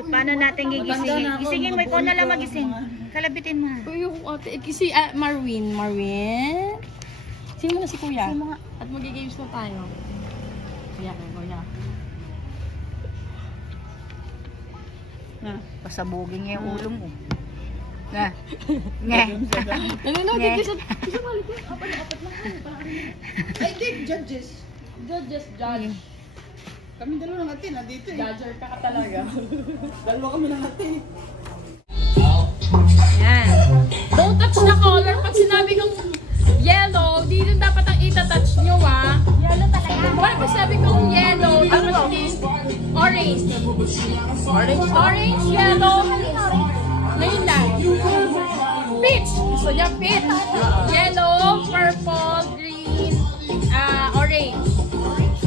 So, paano natin gigisingin? Gisingin mo, ikaw na lang magising. Kalabitin mo na. Uy, yung ate, si Marwin. Sino mo na si Kuya? At magigames na tayo. Kuya. Pasabugin niya yung ulo mo. Na. Nge. Nanonood din sa balik ko. Apat lang. I think judge. Kami dalawa lang natin, nandito eh. Judger ka talaga. Dalawa kami lang natin. Yan. Don't touch the color. Pag sinabi kong yellow, di rin dapat ang itatouch nyo, ah. Yellow talaga. Wala pag sabi kong yellow, dapat hindi orange. Orange, yellow. Ngayon lang. Peach. Gusto niya peach. Yellow, purple, green, orange.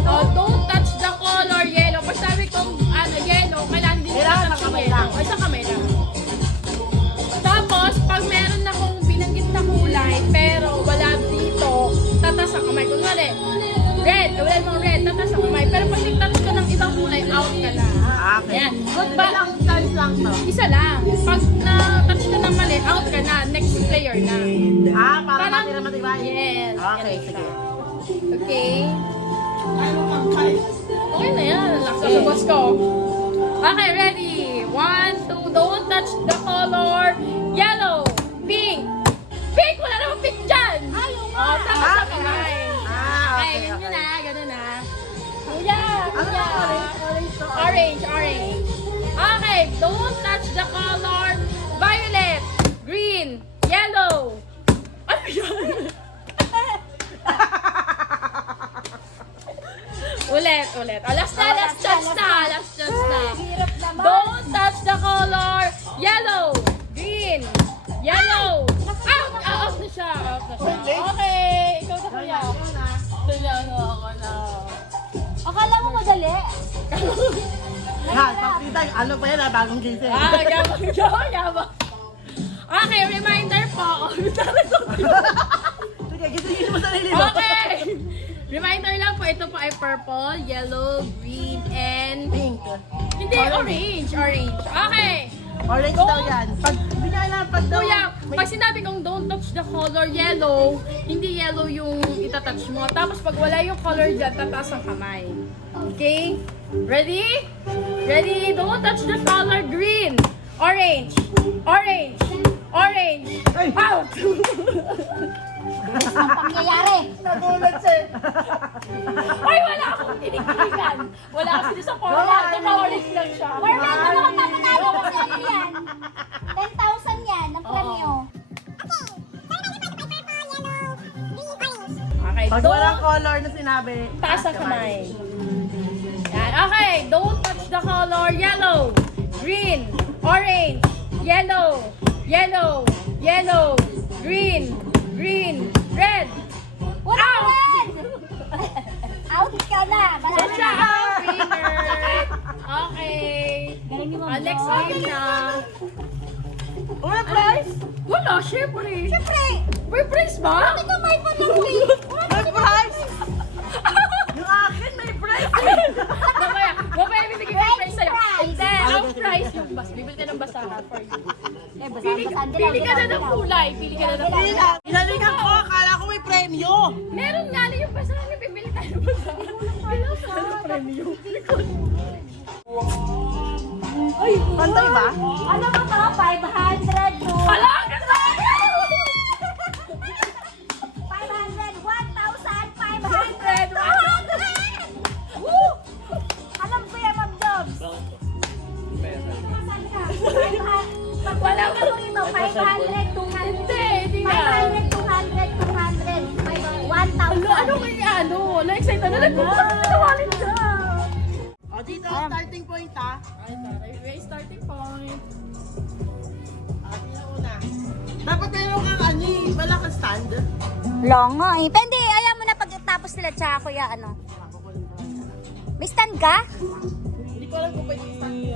So, don't touch the color yellow. Pag sabi kong yellow, kailangan din itatouch yung yellow. O, isang kamay lang. Tapos, pag meron akong binanggit na kulay, pero wala dito, tatas ang kamay. Kunwari, red, wala mong red, tatas ang kamay. Pero pag nag-touch ka ng ibang kulay, out ka na. Okay. Yan. Good ba? Chance lang to. Isa lang. Pag na-touch ka ng mali, out ka na. Next player na. Para matira-matibay. Yes. Okay, Yan sige. siya. Okay. Ano kang kay? Okay na yan. Laksa sa boss ko. Okay, ready? 1, 2, don't touch the color. Yellow. Pink. Pink! Wala namang pink dyan! Oh, tapos sa kamay. Okay, yun yun na. Ganun na. Kuya! Kuya! Orange. Okay, don't touch the color. Violet. Green. Yellow. Ano yun? Ulit. Oh, last chance na. Don't touch the color. Yellow. Green. Yellow. Out na siya. Okay, ikaw na kuya. Ako na. Akala mo madali? Ano pa yan bagong gising. Yabang. Okay, reminder po. Sige, gisingin mo sarili mo. Okay. Reminder lang po, ito po ay purple, yellow, green, and Pink. hindi, orange. Okay. Orange daw yan. Pag binala, pag daw. Kuya, pag sinabi kong don't touch the color yellow, hindi yellow yung itatouch mo. Tapos pag wala yung color dyan, tataas ang kamay. Okay? Ready? Don't touch the color green. Orange. Out! Pangyayari. Nagulat siya. Ay, wala akong tinikigan. Wala kasi sa format. Naka-orange lang siya. Marvel, ano ka papanalo ko sa inyo yan? 10,000 yan, ang premyo. Okay, Pag walang color na sinabi, taas ang kamay. Yan. Okay, don't touch the color yellow, green, orange, yellow, green, red. What red? Out ka na. So siya ang winner. Okay. Next game na. Una prize? Wala, syempre. Siyempre, May prize ba? ito may panangli. May prize? Yung akin may prize. Mamaya bibigyan ko yung prize sa'yo. Prize. Hindi, ang prize yung bus. Bibili ka ng basahan for you. Pili Pili ka na ng kulay. Inalikan ko, akala ko may premyo. Meron nga na yung basahan. Bibili tayo ng basahan. Ay, Pantay ba? ano ba to? 500 to. Hala, ang ganda! 500, 1,500, 200! 100! Woo! Alam ko yan, Ma'am Jobs. Pag wala ka rito, 500, 200. Hindi nga. 500, 200, 1,000. Ano kaya ano? Na-excite na nagpapalawalin siya. O dito, starting point ha. Ay, taray. May starting point. Una. Dapat meron kang wala kang stand. Long nga eh. Pwede, ayaw mo na pagkatapos nila tsaka kuya ano. May stand ka? Hindi ko alam kung pwede stand.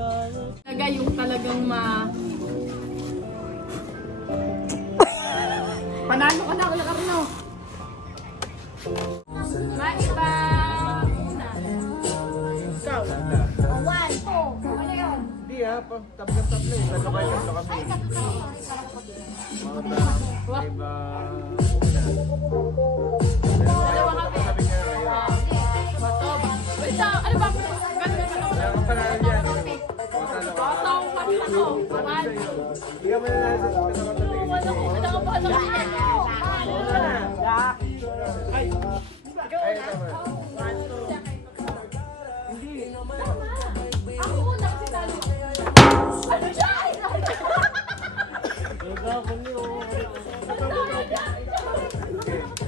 Talaga yung talagang Panalo ka na, Kuya Carlo. Maiba una. Ikaw. 1, 2. Ano yun? Hindi ha. Tabla-tabla eh. Tatlo kayo, tatlo kami. Ay, tatlo tayo. Parang ko din. Mga ta, may ba, una. Dalawa kami. Sabi niya kayo. Bato ba? Wait lang, ano ba? Ganda ba ako? Kaya kung panalo dyan, matalo ka. Bato, ano? One. Hindi ka mananalo sa katabi Wala kasi. ko, wala ko pa alam niya. Ay, tama. Ako una kasi talo. Ano siya? Okay,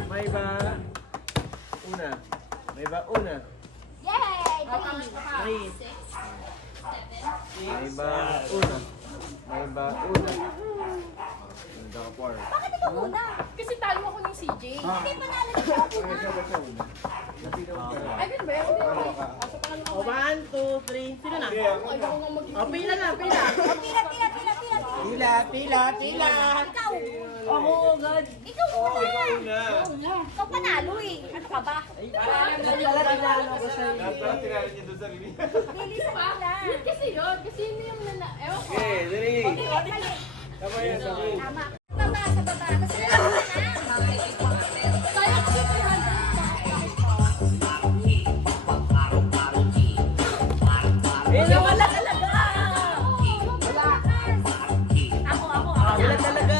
may ba, una. May ba, una. Yay! May ba, una. May ba, una. Ganda ka, par. Bakit ikaw muna? Kasi talo ako ng CJ. Hindi panalo na siya Ay, muna. siya ba siya una? Napino ko kayo. Ay, ganun ba yun? Hindi. Kaso pa lang ako. 1, 2, 3. Sino na? Okay, ako. Ay, ako nga mag- O, pila na, pila. Oh, tira, tira, tira, tira. Pila, pila, pila. Ikaw. Ako, God. Ikaw muna. Una. Ikaw panalo eh. Ano ka ba? Talaga tinalo ko sa'yo. Dapat tinalo niya doon sa limit. Bilis mo na. Yun kasi yun. Kasi yun yung nana... Ewan ko. Okay, dali. Mali, mali. Tama yan, sabi. Tama. Baba, sa baba. Tapos nilaro ka na. Kaya kasi 300. Eh, nawala talaga. Ako. Wala talaga.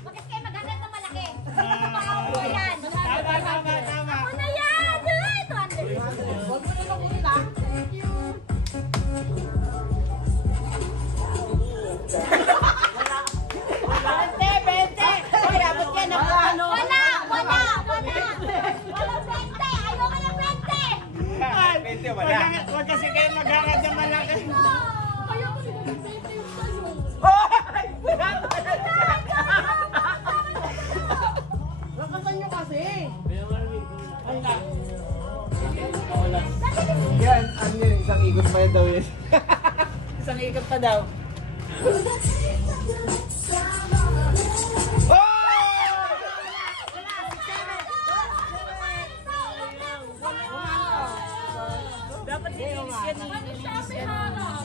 Bakit kayo maghanap ng malaki? Ako yan. Tama, tama, tama. Ako na yan. Ay, 200. Huwag mo na nakunin, ha? Bente, bente. Hoy, abot yan ako. Ano? Wala. Walang 20. Ayoko ng 20. Pwede, wala. Huwag kasi kayo maghangad ng malaki. Kaya ko nilagay yung sa'yo. Hoy! Wala talaga. Lakasan nyo kasi. Ay, na. Yan, ano yun, isang ikot pa yun daw yun. Isang ikot pa daw. Dapat dinilis yan. Ano siya may harap?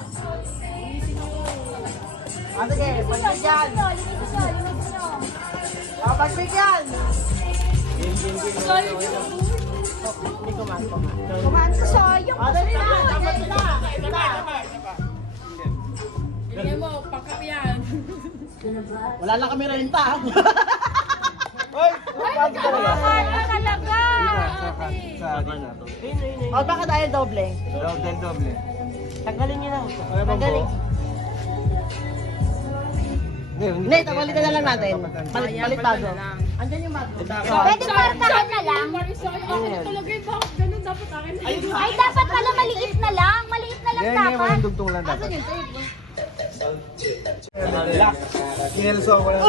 Ah, sige, pagbigyan. Ah, pagbigyan. Sa'yo yun. Hindi kumain. Kumaan ka sayang. Ah, dali na. Dapat na. Ito na. Bigyan mo, pakap yan. Wala lang kami renta. Hoy! Mahal ka talaga. Sa akin na to. O, baka dahil doble. Doble. Tanggalin niyo lang. Ano bang Tanggalin. po? Hindi, palitan na lang natin. Palitado. Andyan yung bago. Pwede markahan na lang. Marisol, ako na talaga yung bakit ganun dapat akin. Ay, dapat pala maliit na lang. Maliit na lang Hindi, dapat. walang dugtong lang dapat. Relax. Kinelso ko lang.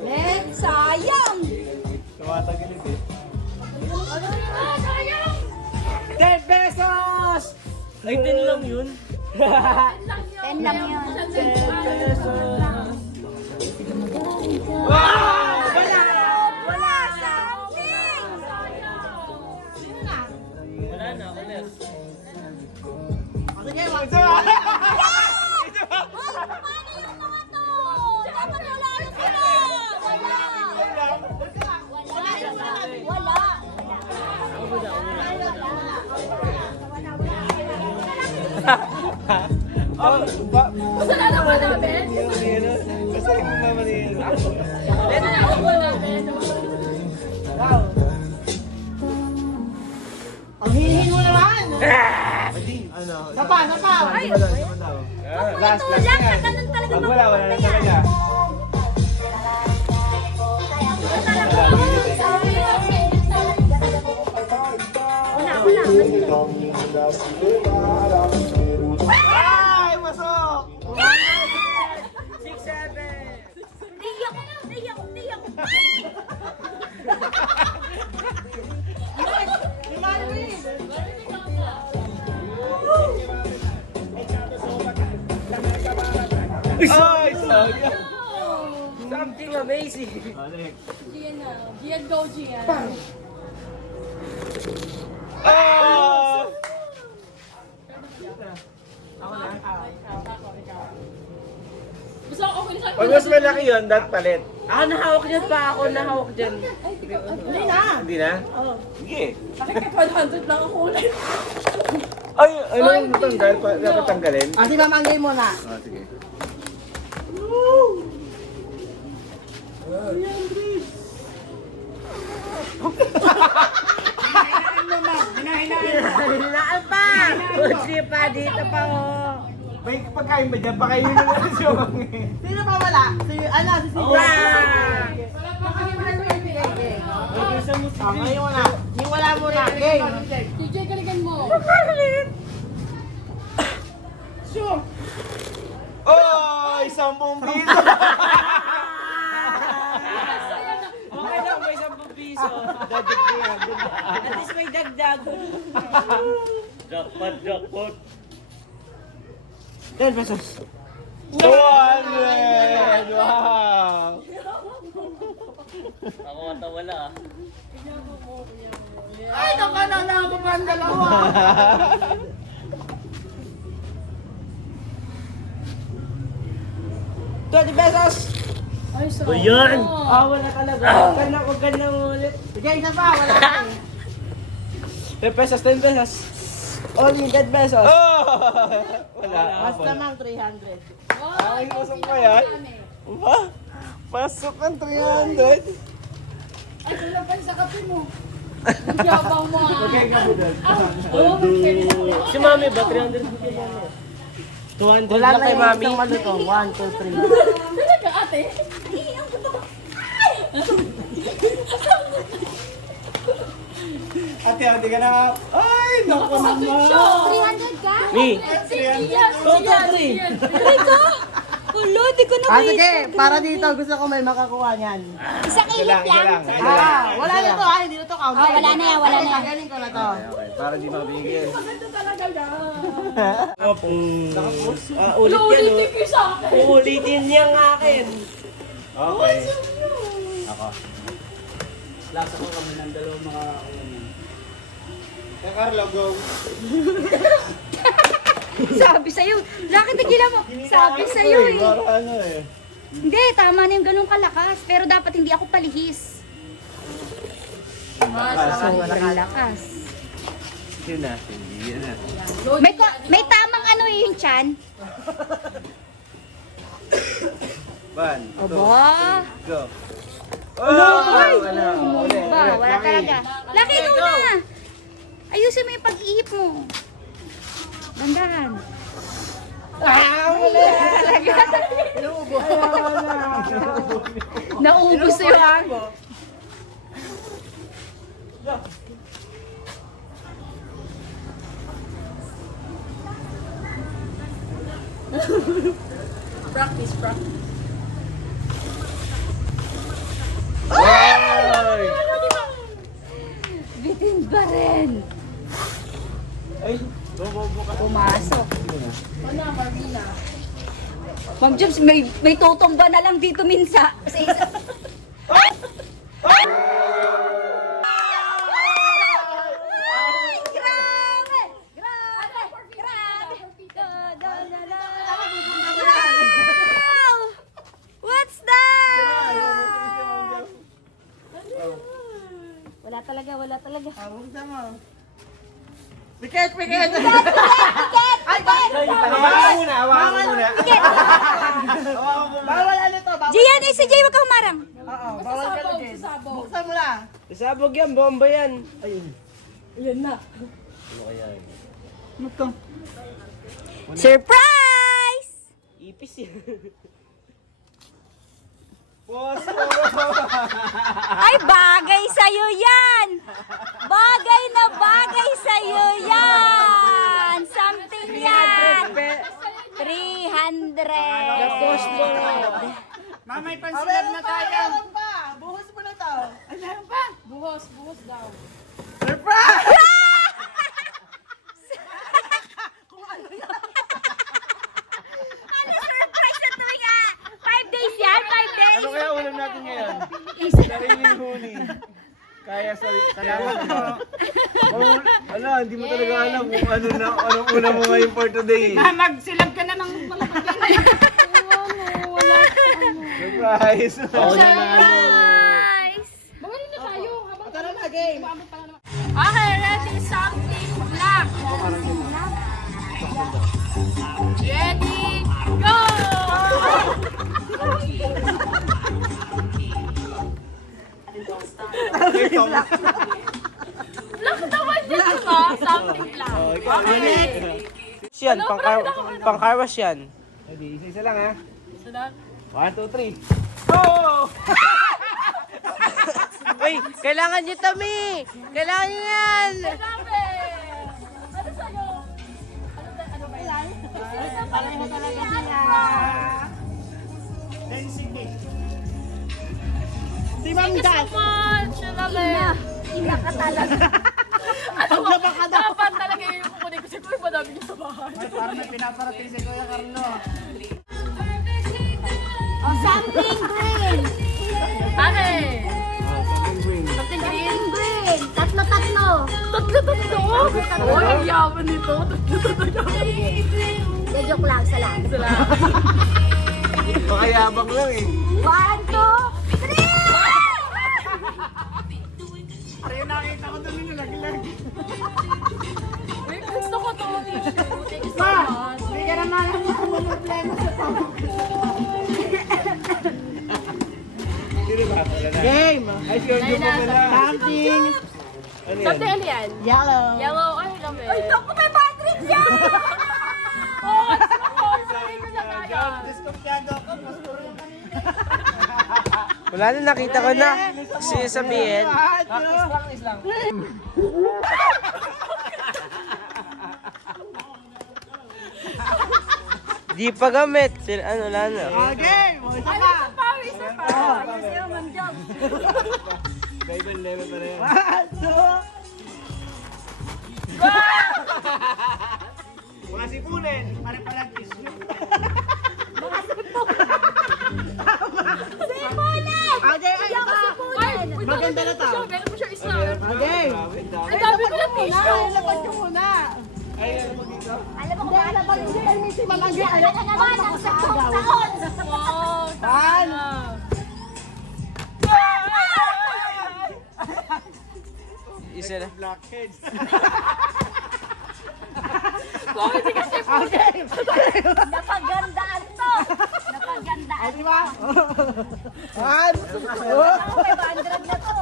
Len, sayang. Tumatagilid eh. Ah, sayang! 10 pesos! Ay, 10 lang yun. 10 lang yun. Wow! Wala! Wala, something. Wala na, ako na. Sige, Paano yung mga to? Dapat wala yung sila. Wala. Kasalanan ba namin? Kasi mo naman yun. Kasalanan ba namin? Wow! Ang hihin mo naman! Ano? Sapa, sapa! Ay, Last tulak na ganun talaga Pag wala, wala na mapupunta yan. talaga. Ay, masok! 6-7! Tiyak. Limano mo yun! Ay, Something amazing. Gian na. Gian, go, Gian. Ah! Gusto ko okay na Pag mas malaki yun, that palit. Nahawak dyan pa ako. Nahawak dyan. Hindi na. Hindi na? Oo. Sige. Bakit ka 100 lang ang kulay? Ay, ano yung natanggal? Dapat tanggalin? Si Ma'am Angay muna. Ah, sige. Hinahinaan pa! Kunti pa, dito pa oh. May pagkain ba dyan? Pakainin mo na si Mang. Sino pa wala? Si Sila! Ngayon wala. Yung wala muna. Game. DJ, kaligan mo. Oh! 10 piso! Okay lang, may 10 piso. At least may dagdag. Jackpot! 10 pesos. 200! Wow! Ako wala ah. Ay, nakanana ako pa ang dalawa. $20. Ay, so. Ayan! Wala talaga. Huwag ka na ulit. Sige, isa pa. Wala na. 10 pesos, 10 pesos. Only 10 pesos. Oh! Wala. Mas lamang 300. Ay, usok pa yan? Ba? Pasok ang 300. Ay, wala pa sa kape mo. Ang yabang mo ah. Okay ka mo doon. Si Mami ba? 300 mo kay Mami. 200 Wala na na kay yung Mami. isang ano to. 1, 2, 3. Talaga ate? Ate, hindi ka na. Ay, naku naman. 300 ka? Mi! Yes, Toto, yes, 3. yes. Aray ko! Ulo, di ko na Sige. Para dito, gusto ko may makakuha niyan. Isang ilip lang. Wala na to. Hindi na to count. Wala na yan, wala na yan. Tanggalin ko na to. Okay, para di mabigil. Maganda talaga yan. Ulit yan Ulitin ko sa akin. Uulitin niya ang akin. Okay. Lasa ko kami ng dalawang mga Kaya Carlo, go. Sabi sa'yo. Bakit tigilan mo? Sabi sa'yo eh. Para ano eh. Hindi, tama na yung ganun kalakas. Pero dapat hindi ako palihis. Sobrang lakas. Yun na. Hindi na. May tamang ano eh, yung chan. 1, 2, Aba. go. Oh! Wala. Wala talaga. Laki ikaw na. Ayusin mo yung pag-iip mo. Dandahan. Naubos yun. Practice. Ay! Bitin ba rin? Ay! Bumubuka. Pumasok. Ano, Marina? Ma'am Jobs, may tutumba na lang dito minsa. Sa isa. Ay, grabe! Grabe! Grabe! Wow! What's that? Wala talaga, wala talaga. Piket! Tiket! Ay, Hawakan muna, hawakan muna. bawal ano to? Bawal. Gian, si Jay, wag kang humarang. Oo, bawal ka na din. Sasabog. Buksan mo na. Sabog yan, bomba yan. Yan na. Surprise! Ipis yan. Poso! Ay, bagay sa'yo yan! Bagay na bagay sa'yo yan! Something yan! 300! Mamay pansilab na tayo. Buhos mo na to. Ay, meron pa. Buhos daw. Surprise! Ano surprise na tuwing Sariling huli. Kaya salamat po. Oh, ala, hindi mo talaga alam kung anong una mo ngayon for today. Magsilag ka na ng malapagyan. Surprise! Ako na ano. Guys! Bawal na tayo. Tara na, game. Okay, ready, something black. Ready, go! Black naman yun, diba? Something black. Okay. Yan, pang-carwash yan. Ready, isa lang ha. Sunod. 1, 2, 3. Oh! Uy, kailangan nyo, Tami! Kailangan nyo yan! Sabi! Ano sa'yo? Ano ba yan? Parang mo talaga siya. Thank you so much! Sabi! Iba ka talaga. Ano ba? Dapat talaga yung kukunin ko si Kuya. Madami niyo sa bahay. Parang may pinaparating si Kuya Carlo. Oh, something green. Ate! Something green. Something green? Something green. Tatlo. Tatlo! Uy, ang yaman nito. Tatlo. Joke lang, salamat. Salamat. Pakayabang lang eh. 1, 2, 3! Uy, gusto ko to. Thank you so much. Hindi ka naman ang problema sa tao. Sino ba? Wala na. Game! Ay, sure, Ayun yung na, pala. Something Ano yan? Something ano yan? yellow. Yellow. Ay, love it. Ay, naku, may battery siya! Oh, sorry ko na kaya. Diskumpiyado ako, mas puro yung Wala na, nakita ko na. Kasi sabihin. Practice lang. Di pa gamit. Ano, wala na. Okay, isa Ay, pa. isa pa, isa pa. Ayos sa'yo, Ma'am Job. Ibang level pa na yan. 1, 2, Mga sipunin. pare-parang tissue. Simulan! Okay, ay, Hindi ako isa. simulan. Uy, Maganda na to. meron mo siya isa. Okay. Grabe, dami. Ang dami ko ng tissue. Lapag ko muna. Ay, ano mo dito? Alam mo kung bakit Lapag ko muna si Mamanggi. Ano na naman ang saktong taon? Wow, One. Isa na. Blackheads. Bakit kasi Okay. Napagandaan to! Napagandaan. Di ba? 1, 2, Ako, 500 na to.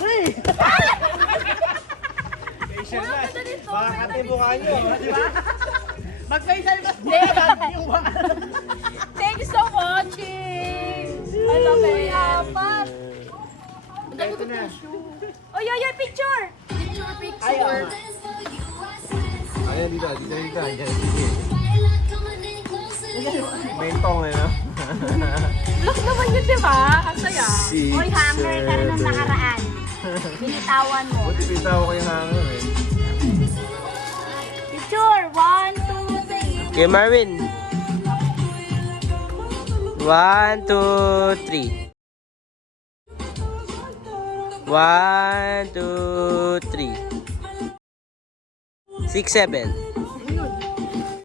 3. Patient na. Baka kati mukha nyo. Di ba? Magkaisal ka yung Thank you so much. I love it. Apat. Ang dami ko tissue. Oy, oy, oy, picture! Picture. Ayan, dito. Bentong eh, no? Look naman yun, di ba? Ang saya. Oy, hanger ka rin nung nakaraan. Binitawan mo. Buti pita ko kayong hanger eh. Picture! 1, 2, 3. Okay, Marvin. 1, 2, 3. 1, 2, 3. 6, 7.